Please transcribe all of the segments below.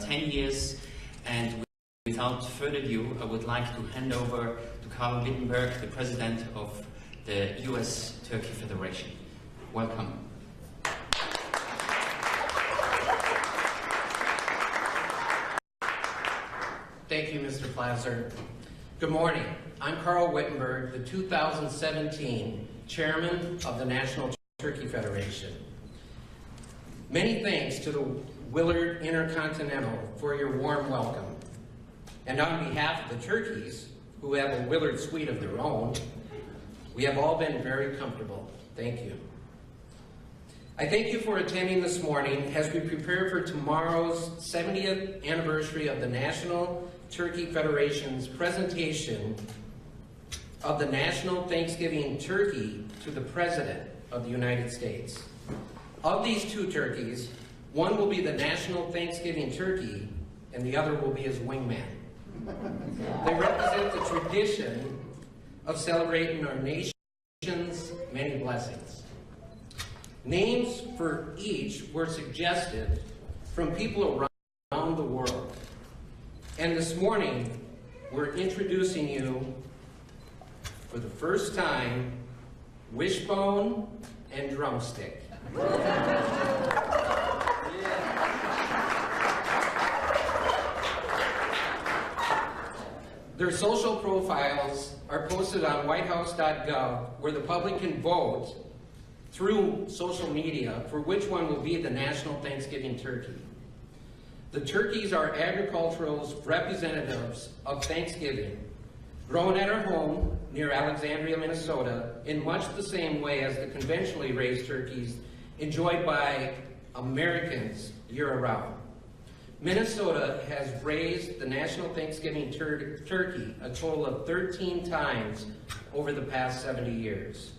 10 years. And without further ado, I would like to hand over to Karl Wittenberg, the President of the US-Turkey Federation. Welcome. Thank you, Mr. Plazer. Good morning. I'm Karl Wittenberg, the 2017 Chairman of the National Turkey Federation. Many thanks to the Willard Intercontinental for your warm welcome. And on behalf of the turkeys, who have a Willard suite of their own, we have all been very comfortable. Thank you. I thank you for attending this morning as we prepare for tomorrow's 70th anniversary of the National Turkey Federation's presentation of the National Thanksgiving Turkey to the President of the United States. Of these two turkeys, one will be the National Thanksgiving Turkey and the other will be his wingman. They represent the tradition of celebrating our nation's many blessings. Names for each were suggested from people around the world. And this morning, we're introducing you, for the first time, Wishbone and Drumstick. Their social profiles are posted on whitehouse.gov, where the public can vote through social media for which one will be the National Thanksgiving Turkey. The turkeys are agricultural representatives of Thanksgiving, grown at our home near Alexandria, Minnesota, in much the same way as the conventionally raised turkeys enjoyed by Americans year-round. Minnesota has raised the National Thanksgiving Turkey a total of 13 times over the past 70 years.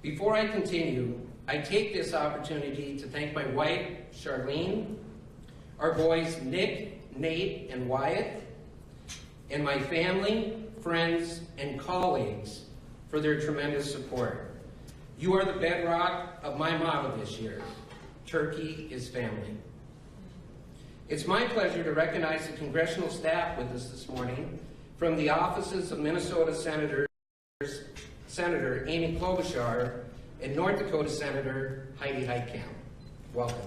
Before I continue, I take this opportunity to thank my wife, Charlene, our boys, Nick, Nate, and Wyatt, and my family, friends, and colleagues for their tremendous support. You are the bedrock of my motto this year: Turkey is family. It's my pleasure to recognize the congressional staff with us this morning from the offices of Minnesota Senator Amy Klobuchar and North Dakota Senator Heidi Heitkamp. Welcome.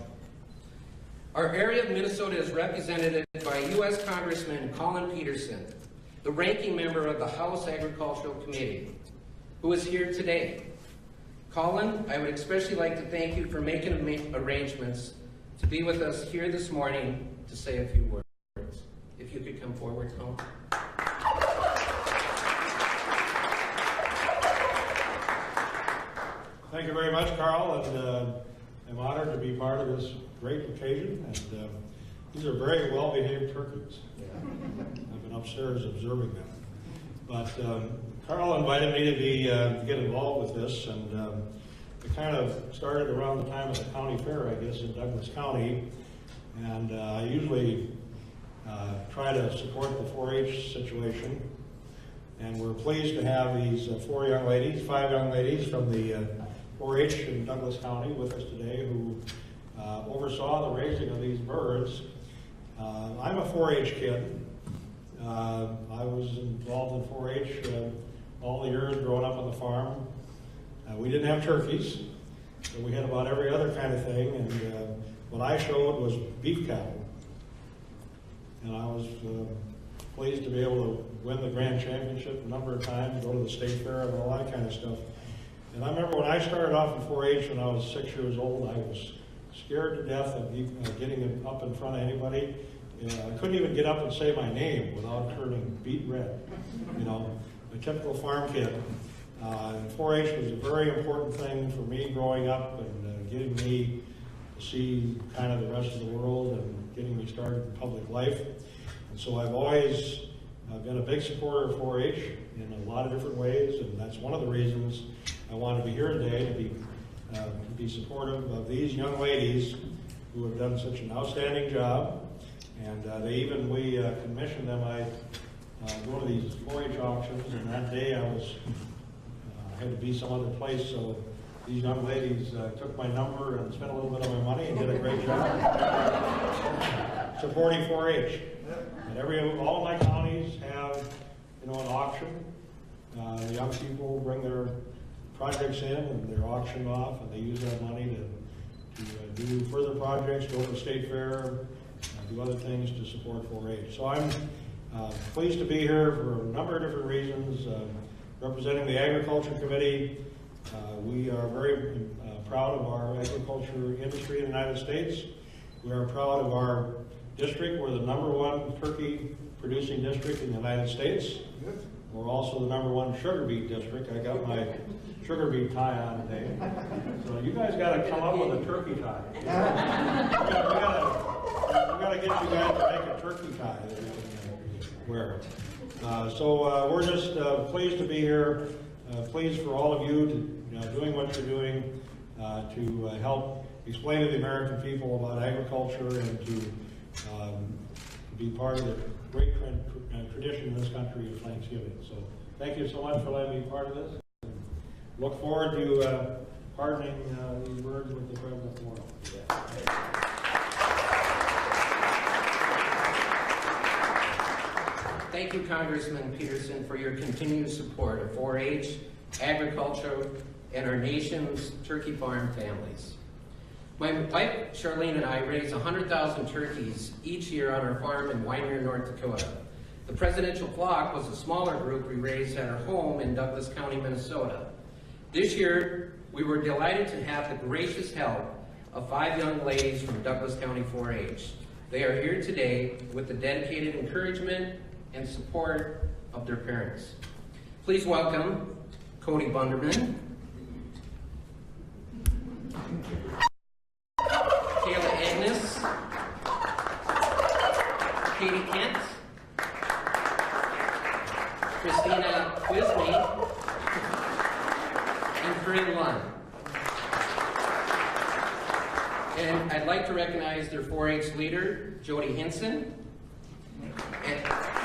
Our area of Minnesota is represented by U.S. Congressman Collin Peterson, the ranking member of the House Agricultural Committee, who is here today. Collin, I would especially like to thank you for making arrangements to be with us here this morning to say a few words. If you could come forward, Collin. Thank you very much, Karl, and I'm honored to be part of this great occasion. And these are very well-behaved turkeys. I've been upstairs observing them. But Karl invited me to get involved with this, and it kind of started around the time of the county fair, I guess, in Douglas County. And I usually try to support the 4-H situation. And we're pleased to have these 5 young ladies from the 4-H in Douglas County with us today who oversaw the raising of these birds. I'm a 4-H kid. I was involved in 4-H all the years growing up on the farm. We didn't have turkeys, so we had about every other kind of thing, and what I showed was beef cattle. And I was pleased to be able to win the grand championship a number of times, go to the state fair and all that kind of stuff. And I remember when I started off in 4-H when I was 6 years old, I was scared to death of getting up in front of anybody. I couldn't even get up and say my name without turning beet red. You know, a typical farm kid. And 4-H was a very important thing for me growing up and getting me to see kind of the rest of the world and getting me started in public life. And so I've always been a big supporter of 4-H in a lot of different ways, and that's one of the reasons I want to be here today, to be supportive of these young ladies who have done such an outstanding job. And we commissioned them. I go to these 4-H auctions, and that day I had to be some other place, so these young ladies took my number and spent a little bit of my money and did a great job. supporting 4-H. And all my counties have, an auction. The young people bring their projects in and they're auctioned off, and they use that money to do further projects, go to the state fair, do other things to support 4-H. So I'm pleased to be here for a number of different reasons. Representing the Agriculture Committee, we are very proud of our agriculture industry in the United States. We are proud of our district. We're the #1 turkey producing district in the United States. We're also the #1 sugar beet district. I got my sugar beet tie on today. So you guys got to come up with a turkey tie. we got to get you guys to make a turkey tie that you can wear. So we're just pleased to be here. Pleased for all of you to doing what you're doing to help explain to the American people about agriculture and to be part of the great tradition in this country of Thanksgiving. So thank you so much for letting me be part of this. Look forward to pardoning these birds with the President tomorrow. Thank you, Congressman Peterson, for your continued support of 4-H, agriculture, and our nation's turkey farm families. My wife, Charlene, and I raise 100,000 turkeys each year on our farm in Wyoming, North Dakota. The presidential flock was a smaller group we raised at our home in Douglas County, Minnesota. This year, we were delighted to have the gracious help of 5 young ladies from Douglas County 4-H. They are here today with the dedicated encouragement and support of their parents. Please welcome Cody Bunderman, Kayla Agnes, Katie Kent, Christina Quisney, and Corinne Lund. And I'd like to recognize their 4-H leader, Jody Hinson, and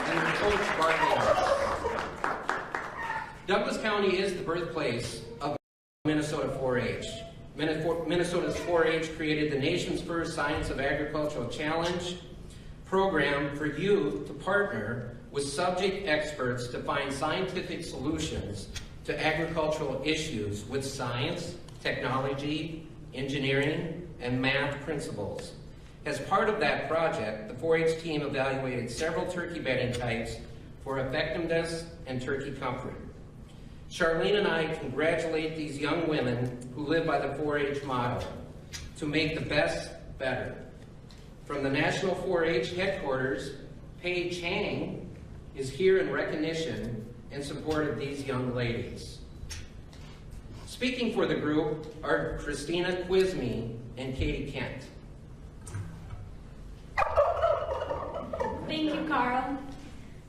their coach, Bart Davis. Douglas County is the birthplace of Minnesota 4-H. Minnesota's 4-H created the nation's first Science of Agricultural Challenge program for youth to partner with subject experts to find scientific solutions to agricultural issues with science, technology, engineering, and math principles. As part of that project, the 4-H team evaluated several turkey bedding types for effectiveness and turkey comfort. Charlene and I congratulate these young women who live by the 4-H motto, to make the best better. From the National 4-H headquarters, Paige Chang is here in recognition and support of these young ladies. Speaking for the group are Christina Quisney and Katie Kent. Thank you, Carl.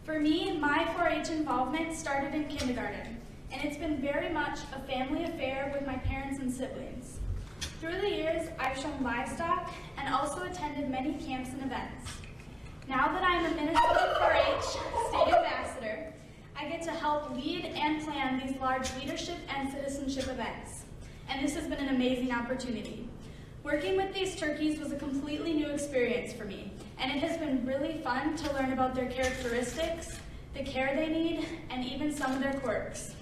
For me, my 4-H involvement started in kindergarten, and it's been very much a family affair with my parents and siblings. Through the years, I've shown livestock and also attended many camps and events. Now that I'm a Minnesota 4-H state ambassador, I get to help lead and plan these large leadership and citizenship events, and this has been an amazing opportunity. Working with these turkeys was a completely new experience for me, and it has been really fun to learn about their characteristics, the care they need, and even some of their quirks.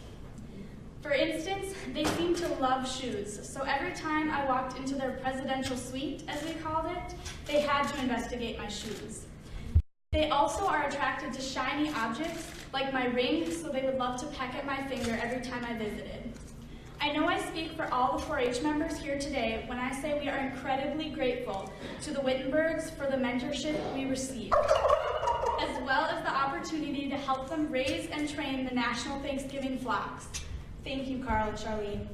For instance, they seem to love shoes, so every time I walked into their presidential suite, as we called it, they had to investigate my shoes. They also are attracted to shiny objects, like my ring, so they would love to peck at my finger every time I visited. I know I speak for all the 4-H members here today when I say we are incredibly grateful to the Wittenbergs for the mentorship we receive, as well as the opportunity to help them raise and train the National Thanksgiving flocks. Thank you, Carl and Charlene.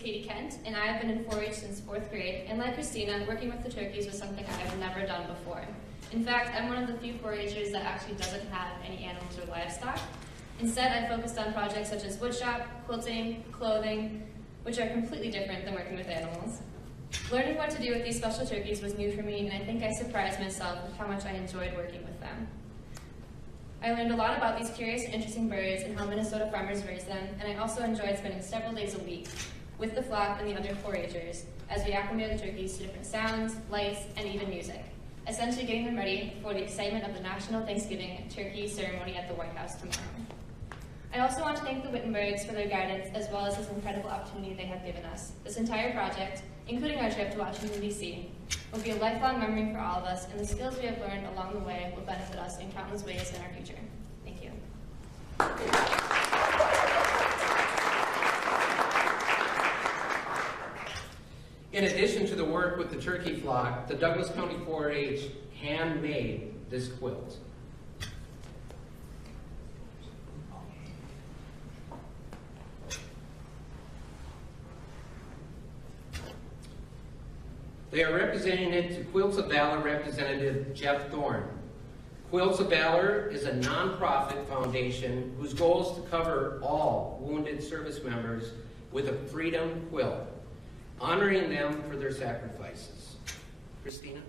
Katie Kent, and I have been in 4-H since 4th grade, and like Christina, working with the turkeys was something I have never done before. In fact, I'm one of the few 4-Hers that actually doesn't have any animals or livestock. Instead, I focused on projects such as woodshop, quilting, clothing, which are completely different than working with animals. Learning what to do with these special turkeys was new for me, and I think I surprised myself with how much I enjoyed working with them. I learned a lot about these curious and interesting birds and how Minnesota farmers raise them, and I also enjoyed spending several days a week with the flock and the other 4-H'ers as we acclimated the turkeys to different sounds, lights, and even music, essentially getting them ready for the excitement of the National Thanksgiving Turkey Ceremony at the White House tomorrow. I also want to thank the Wittenbergs for their guidance as well as this incredible opportunity they have given us. This entire project, including our trip to Washington, D.C., will be a lifelong memory for all of us, and the skills we have learned along the way will benefit us in countless ways in our future. Thank you. In addition to the work with the turkey flock, the Douglas County 4-H handmade this quilt. They are representing it to Quilts of Valor Representative Jeff Thorne. Quilts of Valor is a nonprofit foundation whose goal is to cover all wounded service members with a freedom quilt, honoring them for their sacrifices. Christina?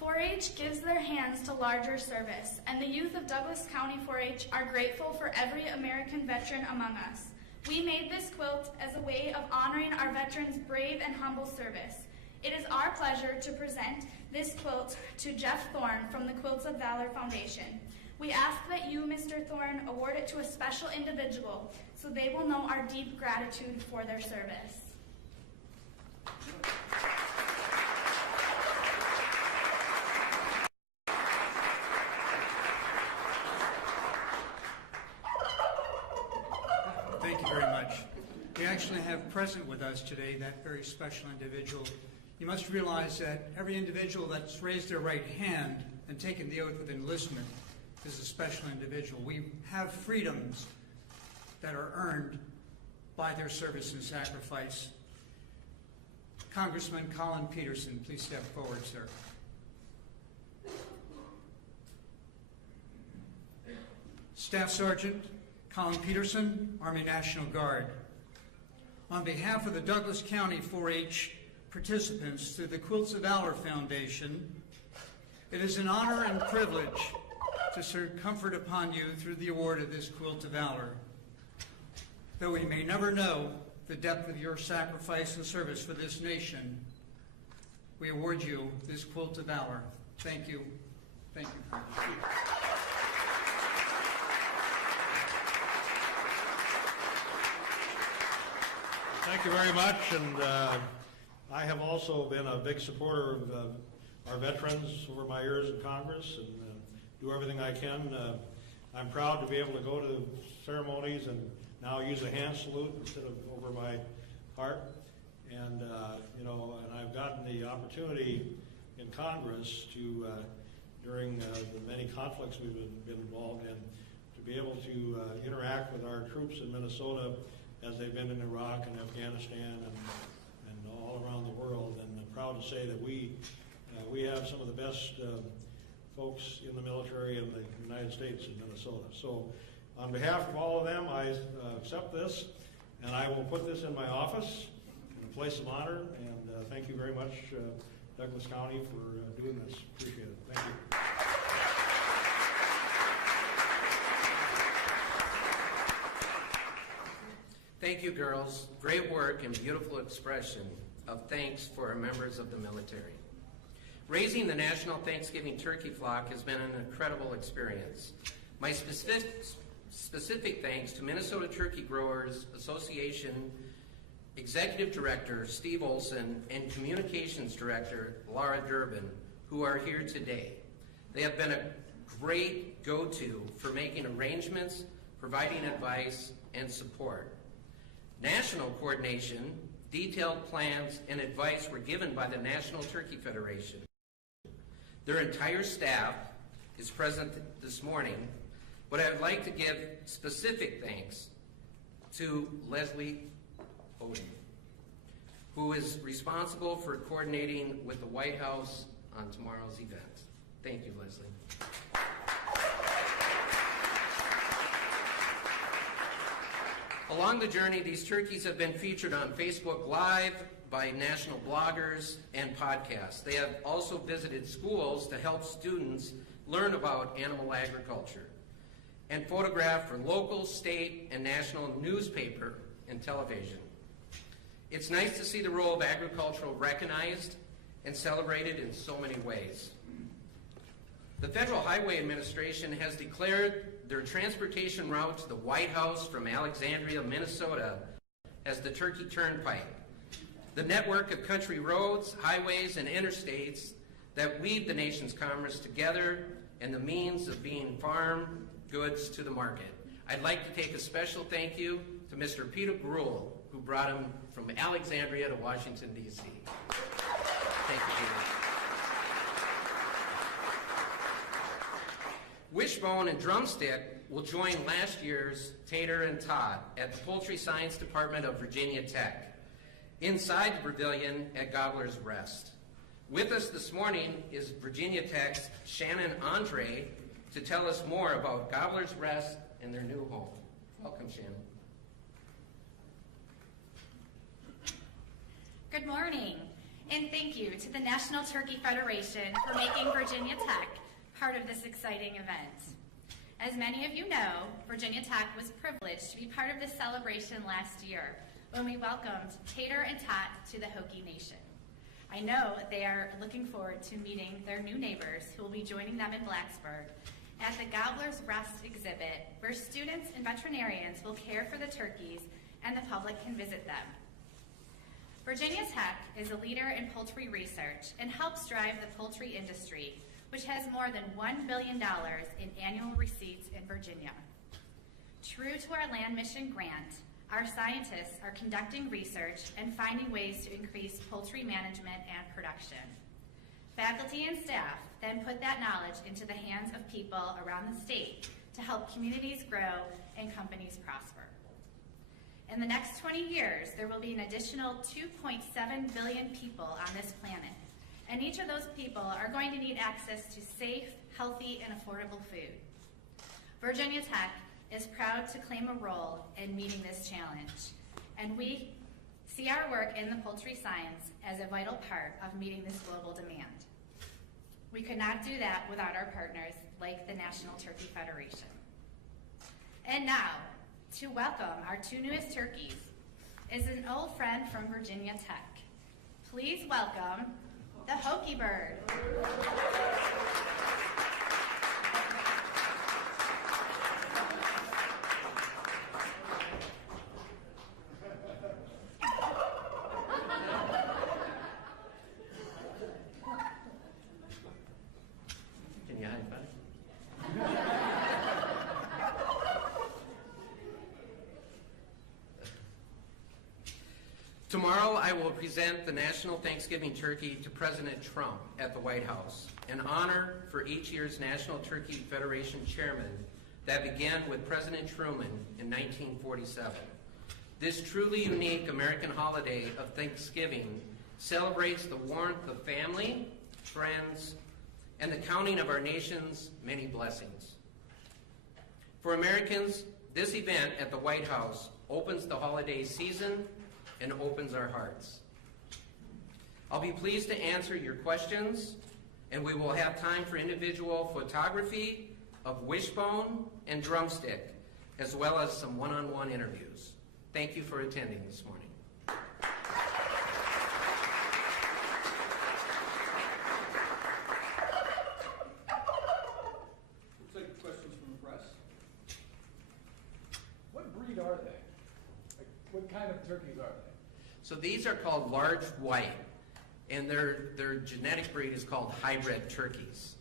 4-H gives their hands to larger service, and the youth of Douglas County 4-H are grateful for every American veteran among us. We made this quilt as a way of honoring our veterans' brave and humble service. It is our pleasure to present this quilt to Jeff Thorne from the Quilts of Valor Foundation. We ask that you, Mr. Thorne, award it to a special individual so they will know our deep gratitude for their service. Thank you very much. We actually have present with us today that very special individual. You must realize that every individual that's raised their right hand and taken the oath of enlistment is a special individual. We have freedoms that are earned by their service and sacrifice. Congressman Collin Peterson, please step forward, sir. Staff Sergeant Collin Peterson, Army National Guard. On behalf of the Douglas County 4-H participants through the Quilts of Valor Foundation, it is an honor and privilege to serve comfort upon you through the award of this Quilt of Valor. Though we may never know the depth of your sacrifice and service for this nation, we award you this Quilt of Valor. Thank you. Thank you. Thank you very much, and I have also been a big supporter of our veterans over my years in Congress and do everything I can. I'm proud to be able to go to ceremonies and now use a hand salute instead of over my heart. And and I've gotten the opportunity in Congress to, during the many conflicts we've been involved in, to be able to interact with our troops in Minnesota as they've been in Iraq and Afghanistan and all around the world. And I'm proud to say that we have some of the best folks in the military in the United States in Minnesota. So on behalf of all of them, I accept this, and I will put this in my office in a place of honor. And thank you very much, Douglas County, for doing this. Appreciate it. Thank you. Thank you, girls. Great work and beautiful expression of thanks for our members of the military. Raising the National Thanksgiving Turkey Flock has been an incredible experience. My specific thanks to Minnesota Turkey Growers Association Executive Director Steve Olson and Communications Director Laura Durbin, who are here today. They have been a great go-to for making arrangements, providing advice, and support. National coordination, detailed plans, and advice were given by the National Turkey Federation. Their entire staff is present this morning, but I would like to give specific thanks to Leslie Odom, who is responsible for coordinating with the White House on tomorrow's event. Thank you, Leslie. Along the journey, these turkeys have been featured on Facebook Live by national bloggers and podcasts. They have also visited schools to help students learn about animal agriculture, and photographed for local, state, and national newspaper and television. It's nice to see the role of agriculture recognized and celebrated in so many ways. The Federal Highway Administration has declared their transportation route to the White House from Alexandria, Minnesota as the Turkey Turnpike, the network of country roads, highways, and interstates that weave the nation's commerce together and the means of being farm goods to the market. I'd like to take a special thank you to Mr. Peter Gruhl, who brought him from Alexandria to Washington, D.C. Thank you, Peter. Wishbone and Drumstick will join last year's Tater and Tot at the Poultry Science Department of Virginia Tech, inside the pavilion at Gobbler's Rest. With us this morning is Virginia Tech's Shannon Andre to tell us more about Gobbler's Rest and their new home. Welcome, Shannon. Good morning, and thank you to the National Turkey Federation for making Virginia Tech part of this exciting event. As many of you know, Virginia Tech was privileged to be part of this celebration last year when we welcomed Tater and Tot to the Hokie Nation. I know they are looking forward to meeting their new neighbors who will be joining them in Blacksburg at the Gobbler's Rest exhibit, where students and veterinarians will care for the turkeys and the public can visit them. Virginia Tech is a leader in poultry research and helps drive the poultry industry, which has more than $1 billion in annual receipts in Virginia. True to our land mission grant, our scientists are conducting research and finding ways to increase poultry management and production. Faculty and staff then put that knowledge into the hands of people around the state to help communities grow and companies prosper. In the next 20 years, there will be an additional 2.7 billion people on this planet, and each of those people are going to need access to safe, healthy, and affordable food. Virginia Tech is proud to claim a role in meeting this challenge, and we see our work in the poultry science as a vital part of meeting this global demand. We could not do that without our partners like the National Turkey Federation. And now, to welcome our two newest turkeys is an old friend from Virginia Tech. Please welcome the Hokie Bird. Can you high five? Tomorrow, I will present the National Thanksgiving Turkey to President Trump at the White House, an honor for each year's National Turkey Federation chairman that began with President Truman in 1947. This truly unique American holiday of Thanksgiving celebrates the warmth of family, friends, and the counting of our nation's many blessings. For Americans, this event at the White House opens the holiday season and opens our hearts. I'll be pleased to answer your questions, and we will have time for individual photography of Wishbone and Drumstick, as well as some one-on-one interviews. Thank you for attending this morning. We'll take questions from the press. What breed are they? Like, what kind of turkeys are they? So these are called large white, and their genetic breed is called hybrid turkeys.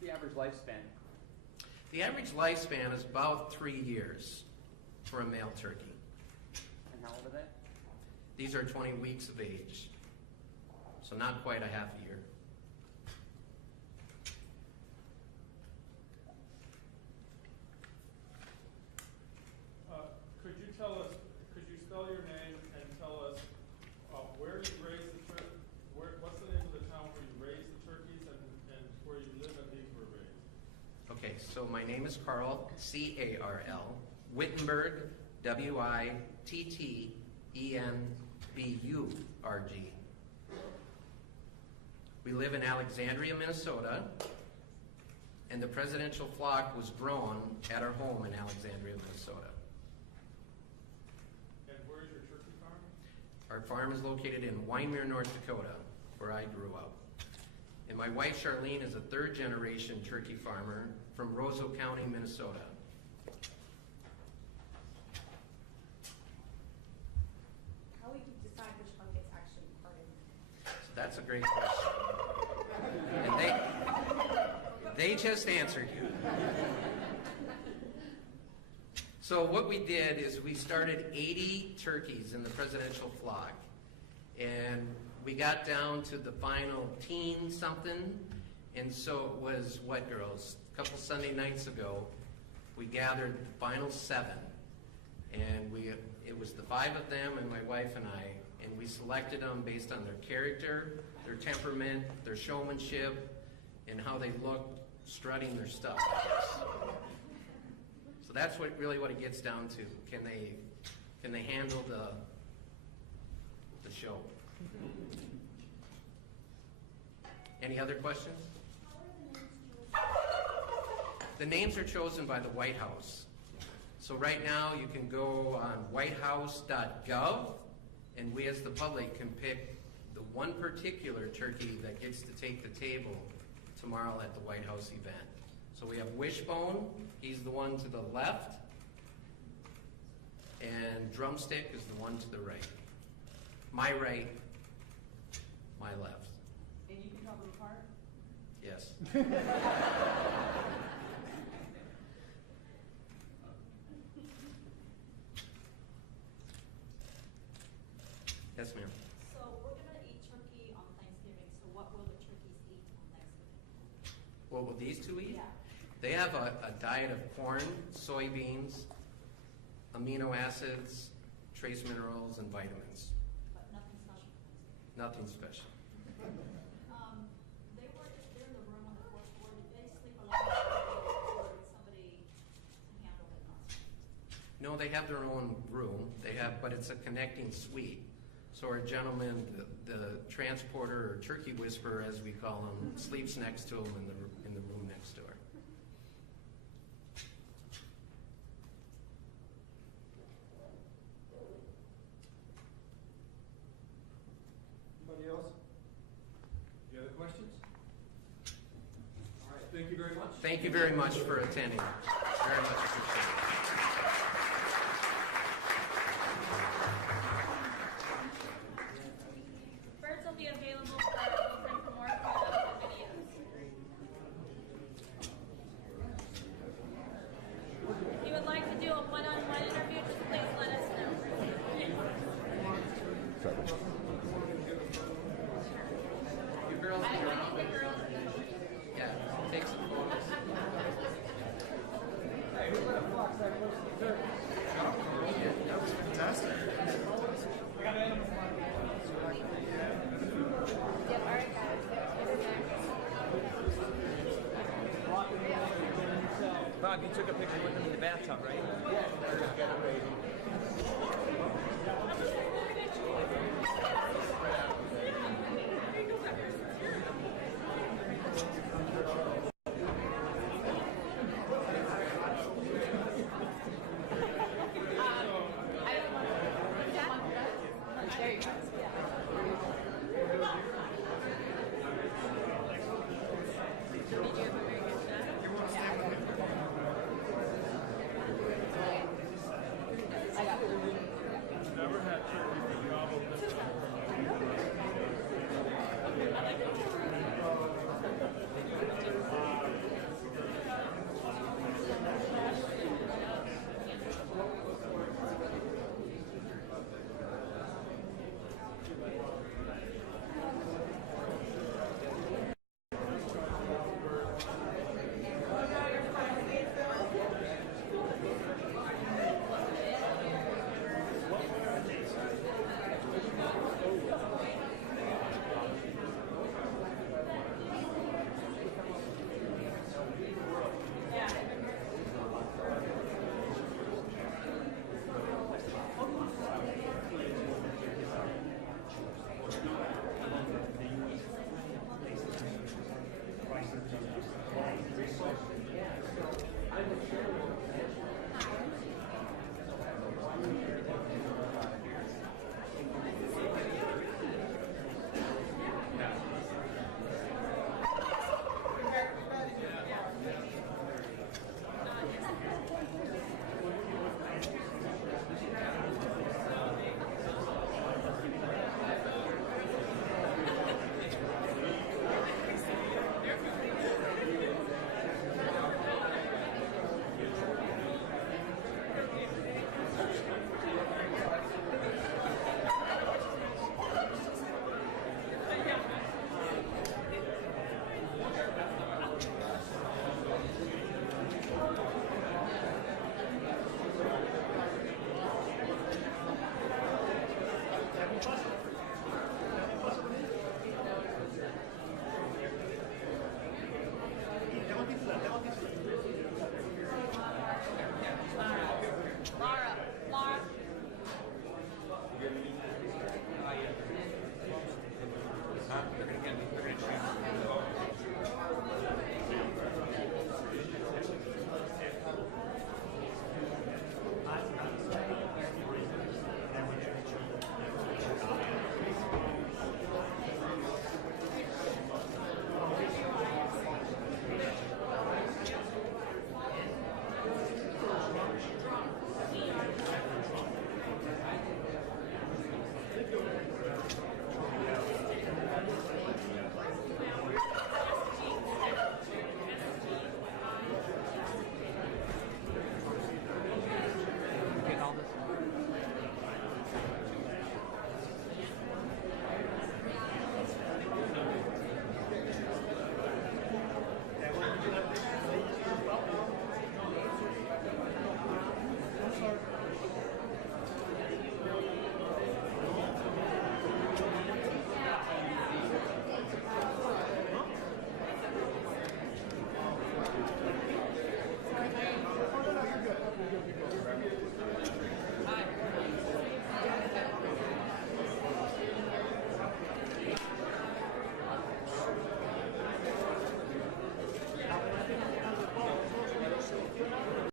The average lifespan. The average lifespan is about 3 years for a male turkey. And how old are they? These are 20 weeks of age, so not quite a half a year. Could you tell us, could you spell your name and tell us where you raised the turkey, what's the name of the town where you raised the turkeys and where you live and these were raised? Okay, so my name is Carl, C-A-R-L, Wittenberg, W-I-T-T-E-N-B-U-R-G. We live in Alexandria, Minnesota, and the presidential flock was grown at our home in Alexandria, Minnesota. And where is your turkey farm? Our farm is located in Wymer, North Dakota, where I grew up. And my wife Charlene is a third-generation turkey farmer from Roseau County, Minnesota. How will you decide which one gets actually parted? So that's a great question. And they just answered you. So what we did is we started 80 turkeys in the presidential flock. And we got down to the final teen something. And so it was, what, girls? A couple Sunday nights ago, we gathered the final 7. And it was the 5 of them and my wife and I. And we selected them based on their character, their temperament, their showmanship, and how they looked strutting their stuff. So that's really what it gets down to. Can they handle the show? Any other questions? The names are chosen by the White House. So right now you can go on whitehouse.gov, and we as the public can pick the one particular turkey that gets to take the table tomorrow at the White House event. So we have Wishbone, he's the one to the left, and Drumstick is the one to the right. My right, my left. And you can tell them apart? Yes. Yes, ma'am. So we're going to eat turkey on Thanksgiving, so what will the turkeys eat on Thanksgiving? What will these two eat? Yeah. They have a diet of corn, soybeans, amino acids, trace minerals, and vitamins. But nothing special for Thanksgiving. Nothing special. They're in the room on the fourth floor. Did they sleep alone or did somebody handle it? No, they have their own room. But it's a connecting suite. So our gentleman, the transporter or turkey whisperer, as we call him, sleeps next to him in the room next door. Anybody else? Any other questions? All right, thank you very much. Thank you very much for attending. Very much appreciated. Birds will be available for open for more photos and videos. If you would like to do a one-on-one interview, just please let us know. You girls, I need the girls. yeah, take some photos. Hey, who let a fox that close to the turkey? That was fantastic. I got animals on the Yep, all right, guys. Bob, you took a picture with him in the bathtub, right? Yeah.